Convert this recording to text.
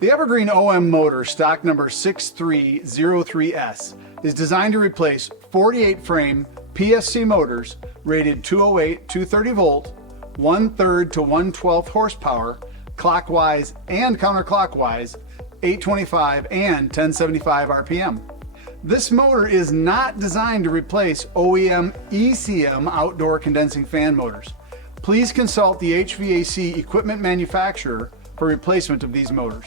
The Evergreen OM motor, stock number 6303S, is designed to replace 48 frame PSC motors rated 208, 230 volt, 1/3 to 1/12 horsepower, clockwise and counterclockwise, 825 and 1075 RPM. This motor is not designed to replace OEM ECM outdoor condensing fan motors. Please consult the HVAC equipment manufacturer for replacement of these motors.